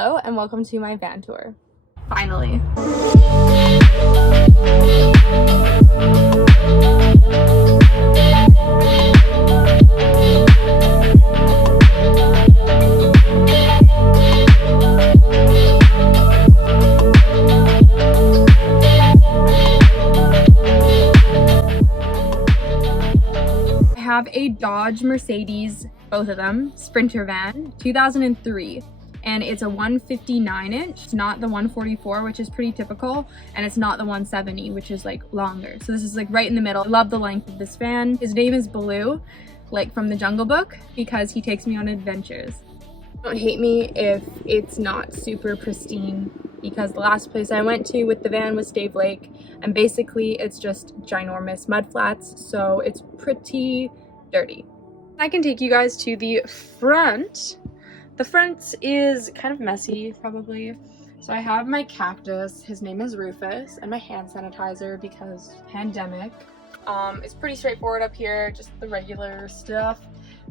Hello and welcome to my van tour. Finally. I have a Dodge Mercedes, both of them, Sprinter van, 2003. And it's a 159 inch. It's not the 144, which is pretty typical, and it's not the 170, which is like longer. So this is like right in the middle. I love the length of this van. His name is Baloo, like from the Jungle Book, because he takes me on adventures. Don't hate me if it's not super pristine, because the last place I went to with the van was Stave Lake, and basically it's just ginormous mud flats, so it's pretty dirty. I can take you guys to the front. The front is kind of messy, probably. So I have my cactus, his name is Rufus, and my hand sanitizer because pandemic. It's pretty straightforward up here, just the regular stuff.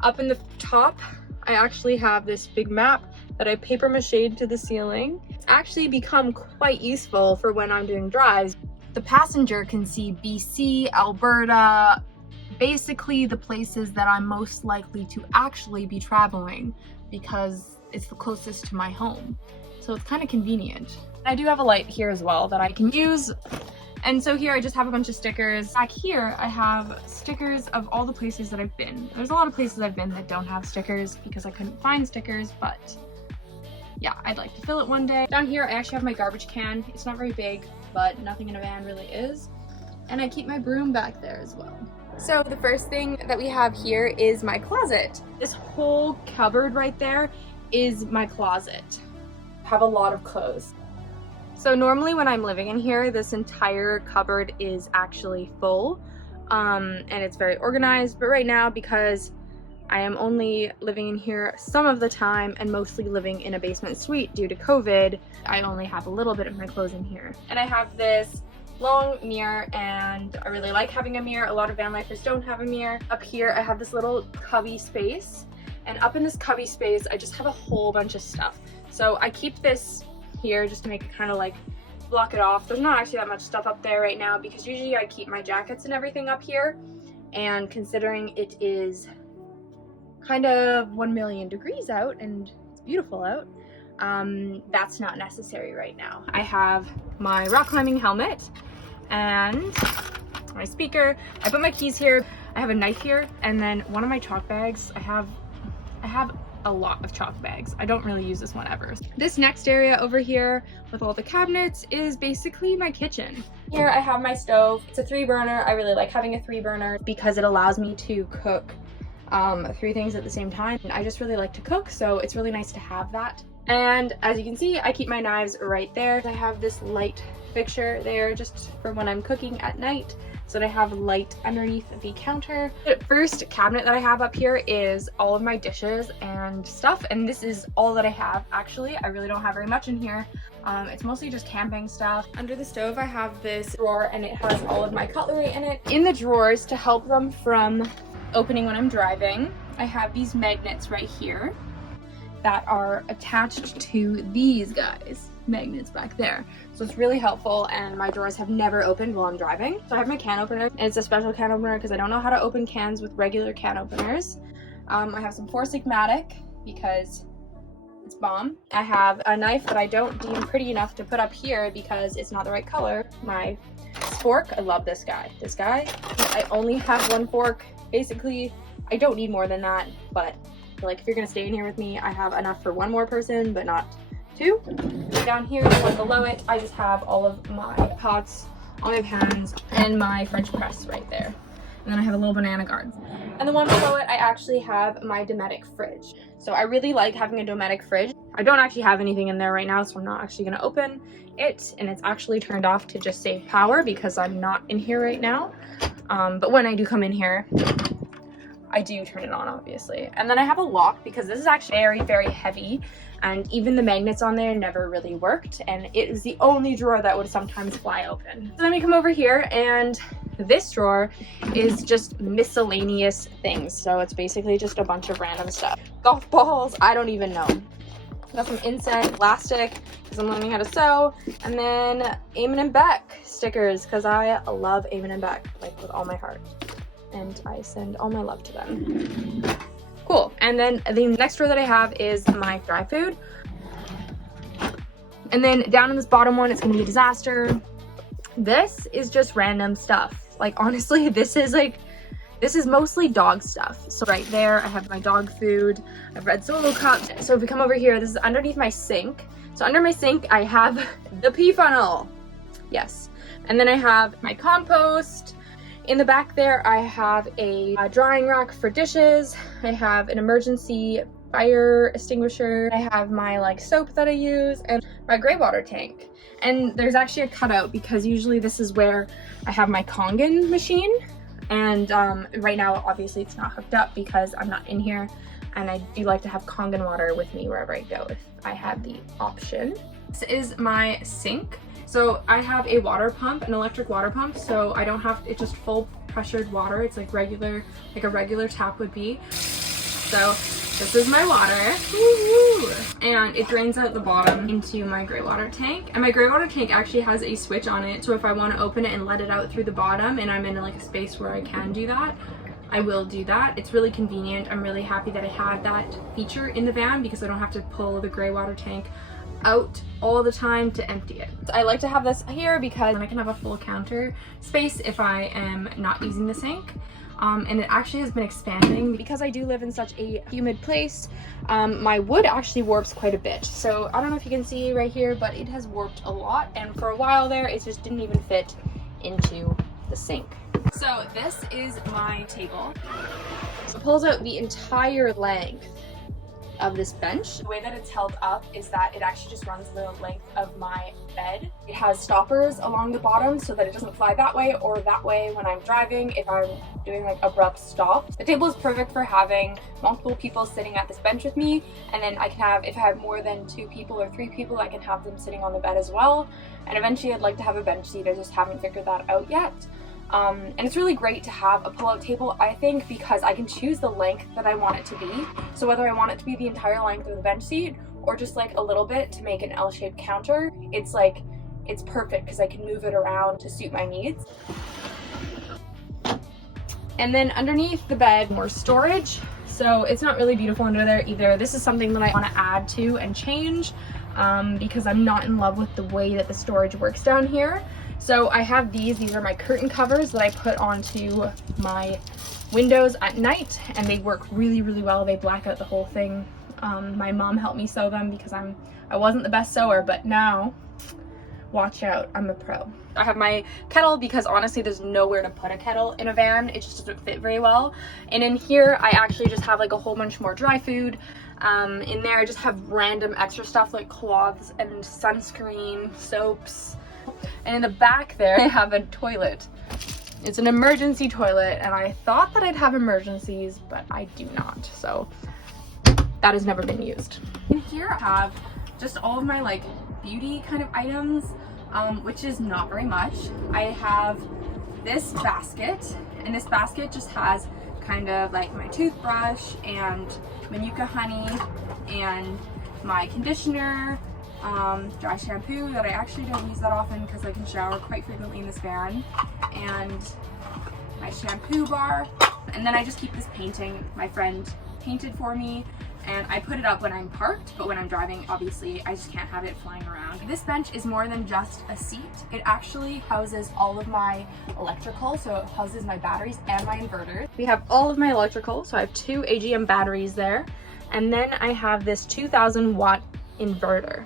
Up in the top, I actually have this big map that I paper maché'd to the ceiling. It's actually become quite useful for when I'm doing drives. The passenger can see BC, Alberta, basically the places that I'm most likely to actually be traveling, because it's the closest to my home. So it's kind of convenient. I do have a light here as well that I can use. And so here I just have a bunch of stickers. Back here I have stickers of all the places that I've been. There's a lot of places I've been that don't have stickers because I couldn't find stickers, but yeah, I'd like to fill it one day. Down here I actually have my garbage can. It's not very big, but nothing in a van really is. And I keep my broom back there as well. So the first thing that we have here is my closet. This whole cupboard right there is my closet. I have a lot of clothes. So normally when I'm living in here, this entire cupboard is actually full, and it's very organized. But right now, because I am only living in here some of the time and mostly living in a basement suite due to COVID, I only have a little bit of my clothes in here. And I have this long mirror, and I really like having a mirror. A lot of van lifers don't have a mirror. Up here I have this little cubby space, and up in this cubby space I just have a whole bunch of stuff. So I keep this here just to make it kind of like block it off. There's not actually that much stuff up there right now because usually I keep my jackets and everything up here, and considering it is kind of 1 million degrees out and it's beautiful out, that's not necessary right now. I have my rock climbing helmet and my speaker. I put my keys here. I have a knife here, and then one of my chalk bags. I have a lot of chalk bags. I don't really use this one ever. This next area over here with all the cabinets is basically my kitchen. Here I have my stove. It's a 3-burner. I really like having a 3-burner because it allows me to cook 3 things at the same time. And I just really like to cook, so it's really nice to have that. And as you can see, I keep my knives right there. I have this light fixture there just for when I'm cooking at night, so that I have light underneath the counter. The first cabinet that I have up here is all of my dishes and stuff, and this is all that I have actually. I really don't have very much in here. It's mostly just camping stuff. Under the stove I have this drawer, and it has all of my cutlery in it. In the drawers, to help them from opening when I'm driving, I have these magnets right here that are attached to these guys, magnets back there. So it's really helpful, and my drawers have never opened while I'm driving. So I have my can opener, and it's a special can opener because I don't know how to open cans with regular can openers. I have some 4 Sigmatic because it's bomb. I have a knife that I don't deem pretty enough to put up here because it's not the right color. My fork, I love this guy. This guy, I only have 1 fork. Basically, I don't need more than that, but like if you're gonna stay in here with me, I have enough for 1 more person, but not 2. Down here, one below it, I just have all of my pots, all my pans, and my French press right there. And then I have a little banana garden. And the one below it, I actually have my Dometic fridge. So I really like having a Dometic fridge. I don't actually have anything in there right now, so I'm not actually gonna open it. And it's actually turned off to just save power because I'm not in here right now. But when I do come in here, I do turn it on, obviously. And then I have a lock because this is actually very, very heavy, and even the magnets on there never really worked, and it is the only drawer that would sometimes fly open. So then we come over here, and this drawer is just miscellaneous things. So it's basically just a bunch of random stuff. Golf balls, I don't even know. I got some inset elastic because I'm learning how to sew, and then Eamon and Beck stickers because I love Eamon and Beck like with all my heart, and I send all my love to them. Cool. And then the next drawer that I have is my dry food, and then down in this bottom one it's gonna be a disaster. This is just random stuff. Like honestly, this is mostly dog stuff. So right there, I have my dog food. I've red Solo cups. So if we come over here, this is underneath my sink. So under my sink, I have the pee funnel. Yes. And then I have my compost. In the back there, I have a drying rack for dishes. I have an emergency fire extinguisher. I have my like soap that I use and my gray water tank. And there's actually a cutout because usually this is where I have my Kangen machine. And right now, obviously it's not hooked up because I'm not in here, and I do like to have Kangen water with me wherever I go if I have the option. This is my sink. So I have a water pump, an electric water pump, so I don't have, it's just full pressured water. It's like regular, like a regular tap would be. So this is my water. Woo-hoo! And it drains out the bottom into my gray water tank. And my gray water tank actually has a switch on it, so if I want to open it and let it out through the bottom and I'm in like a space where I can do that, I will do that. It's really convenient. I'm really happy that I have that feature in the van because I don't have to pull the gray water tank out all the time to empty it. I like to have this here because I can have a full counter space if I am not using the sink. And it actually has been expanding because I do live in such a humid place. My wood actually warps quite a bit. So I don't know if you can see right here, but it has warped a lot. And for a while there, it just didn't even fit into the sink. So this is my table. So it pulls out the entire length of this bench. The way that it's held up is that it actually just runs the length of my bed. It has stoppers along the bottom so that it doesn't fly that way or that way when I'm driving if I'm doing like abrupt stops. The table is perfect for having multiple people sitting at this bench with me, and then I can have, if I have more than 2 people or 3 people, I can have them sitting on the bed as well. And eventually I'd like to have a bench seat. I just haven't figured that out yet. And it's really great to have a pull-out table, I think, because I can choose the length that I want it to be. So whether I want it to be the entire length of the bench seat or just like a little bit to make an L-shaped counter, it's like, it's perfect because I can move it around to suit my needs. And then underneath the bed, more storage. So it's not really beautiful under there either. This is something that I want to add to and change because I'm not in love with the way that the storage works down here. So I have these are my curtain covers that I put onto my windows at night, and they work really, really well. They black out the whole thing. My mom helped me sew them because I wasn't the best sewer, but now, watch out, I'm a pro. I have my kettle because honestly there's nowhere to put a kettle in a van. It just doesn't fit very well. And in here I actually just have like a whole bunch more dry food. In there I just have random extra stuff like cloths and sunscreen, soaps. And in the back there, I have a toilet. It's an emergency toilet, and I thought that I'd have emergencies, but I do not. So that has never been used. In here I have just all of my like beauty kind of items, which is not very much. I have this basket, and this basket just has kind of like my toothbrush and Manuka honey and my conditioner, dry shampoo that I actually don't use that often because I can shower quite frequently in this van, and my shampoo bar. And then I just keep this painting my friend painted for me, and I put it up when I'm parked, but when I'm driving, obviously I just can't have it flying around. This bench is more than just a seat. It actually houses all of my electrical, so it houses my batteries and my inverters. We have all of my electrical, so I have 2 AGM batteries there, and then I have this 2000 watt inverter.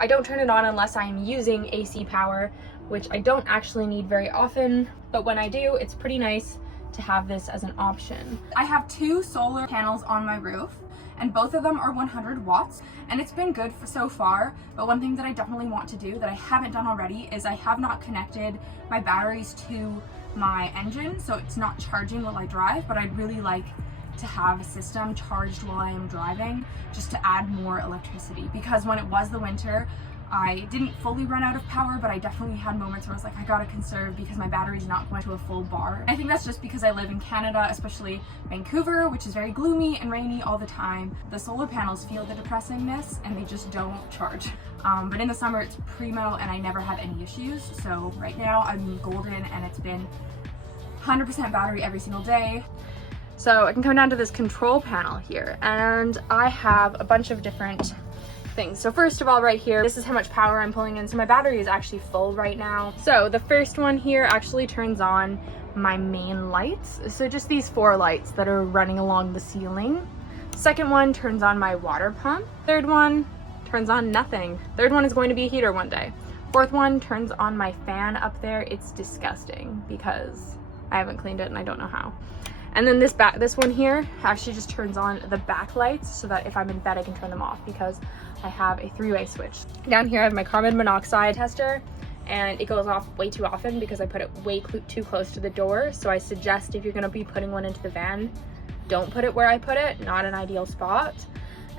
I don't turn it on unless I'm using AC power, which I don't actually need very often, but when I do, it's pretty nice to have this as an option. I have 2 solar panels on my roof, and both of them are 100 watts, and it's been good for so far. But one thing that I definitely want to do that I haven't done already is I have not connected my batteries to my engine, so it's not charging while I drive, but I'd really like to have a system charged while I am driving just to add more electricity, because when it was the winter, I didn't fully run out of power, but I definitely had moments where I was like, I gotta conserve because my battery's not going to a full bar. I think that's just because I live in Canada, especially Vancouver, which is very gloomy and rainy all the time. The solar panels feel the depressingness and they just don't charge. But in the summer it's primo and I never have any issues. So right now I'm golden and it's been 100% battery every single day. So I can come down to this control panel here and I have a bunch of different things. So first of all, right here, this is how much power I'm pulling in. So my battery is actually full right now. So the first one here actually turns on my main lights. So just these 4 lights that are running along the ceiling. Second one turns on my water pump. Third one turns on nothing. Third one is going to be a heater one day. Fourth one turns on my fan up there. It's disgusting because I haven't cleaned it and I don't know how. And then this one here actually just turns on the back lights so that if I'm in bed I can turn them off because I have a 3-way switch. Down here I have my carbon monoxide tester and it goes off way too often because I put it way too close to the door. So I suggest if you're gonna be putting one into the van, don't put it where I put it, not an ideal spot.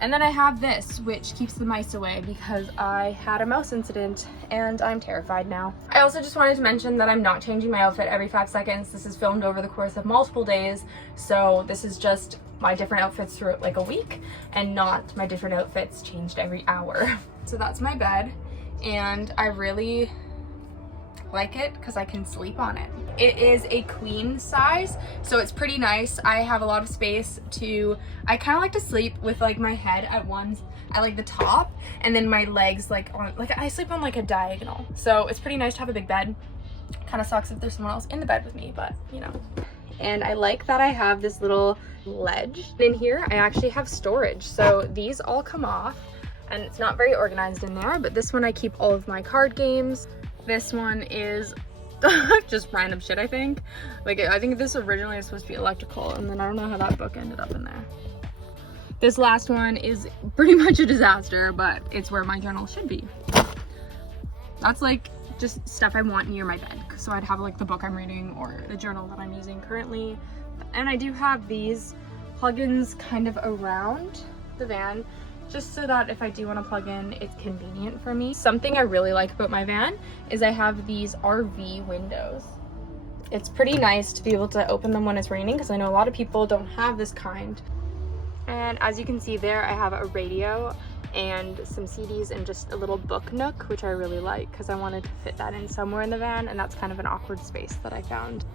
And then I have this, which keeps the mice away because I had a mouse incident and I'm terrified now. I also just wanted to mention that I'm not changing my outfit every 5 seconds. This is filmed over the course of multiple days. So this is just my different outfits throughout like a week and not my different outfits changed every hour. So that's my bed and I really like it because I can sleep on it. It is a queen size, so it's pretty nice. I have a lot of space I kind of like to sleep with like my head at like the top and then my legs like I sleep on like a diagonal. So it's pretty nice to have a big bed. Kind of sucks if there's someone else in the bed with me, but you know. And I like that I have this little ledge. In here, I actually have storage. So these all come off and it's not very organized in there, but this one I keep all of my card games. This one is just random shit, I think. Like, I think this originally was supposed to be electrical, and then I don't know how that book ended up in there. This last one is pretty much a disaster, but it's where my journal should be. That's like just stuff I want near my bed. So I'd have like the book I'm reading or the journal that I'm using currently. And I do have these plugins kind of around the van, just so that if I do want to plug in, it's convenient for me. Something I really like about my van is I have these RV windows. It's pretty nice to be able to open them when it's raining because I know a lot of people don't have this kind. And as you can see there, I have a radio and some CDs and just a little book nook, which I really like because I wanted to fit that in somewhere in the van, and that's kind of an awkward space that I found.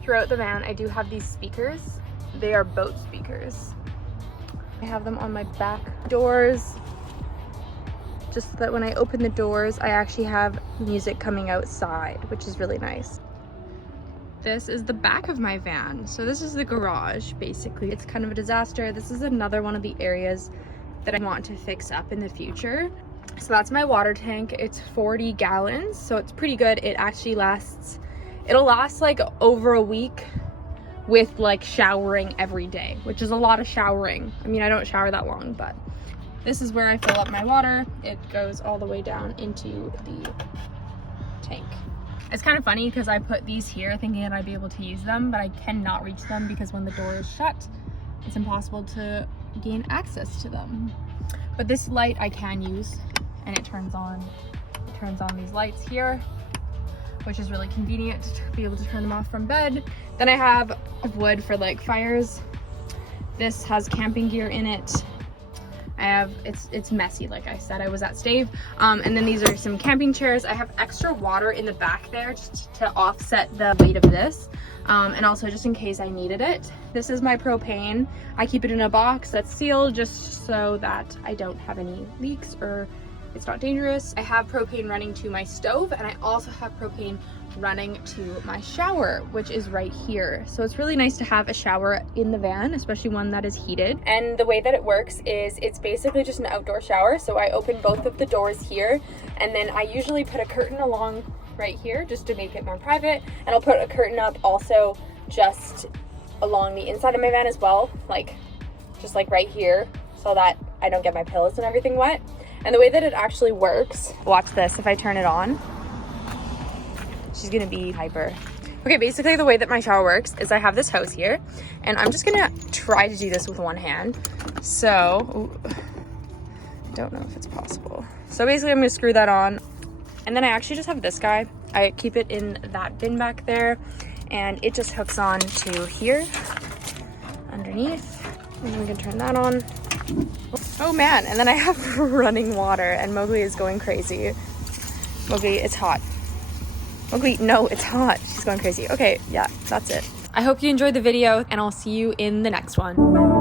Throughout the van, I do have these speakers. They are boat speakers. I have them on my back doors, just so that when I open the doors, I actually have music coming outside, which is really nice. This is the back of my van. So this is the garage, basically. It's kind of a disaster. This is another one of the areas that I want to fix up in the future. So that's my water tank. It's 40 gallons, so it's pretty good. It actually it'll last like over a week with like showering every day, which is a lot of showering. I mean, I don't shower that long, but this is where I fill up my water. It goes all the way down into the tank. It's kind of funny because I put these here thinking that I'd be able to use them, but I cannot reach them because when the door is shut, it's impossible to gain access to them. But this light I can use and it turns on these lights here, which is really convenient to be able to turn them off from bed. Then I have wood for like fires. This has camping gear in it. It's messy, like I said. I was at Stave. And then these are some camping chairs. I have extra water in the back there just to offset the weight of this. And also just in case I needed it. This is my propane. I keep it in a box that's sealed just so that I don't have any leaks or it's not dangerous. I have propane running to my stove, and I also have propane running to my shower, which is right here. So it's really nice to have a shower in the van, especially one that is heated. And the way that it works is it's basically just an outdoor shower. So I open both of the doors here, and then I usually put a curtain along right here just to make it more private. And I'll put a curtain up also just along the inside of my van as well, like just like right here, so that I don't get my pillows and everything wet. And the way that it actually works, watch this, if I turn it on, she's gonna be hyper. Okay, basically the way that my shower works is I have this hose here, and I'm just gonna try to do this with one hand. So, I don't know if it's possible. So basically I'm gonna screw that on. And then I actually just have this guy. I keep it in that bin back there, and it just hooks on to here underneath. And then we can turn that on. Oh man, and then I have running water and Mowgli is going crazy. Mowgli, it's hot. Mowgli, no, it's hot. She's going crazy. Okay, yeah, that's it. I hope you enjoyed the video and I'll see you in the next one.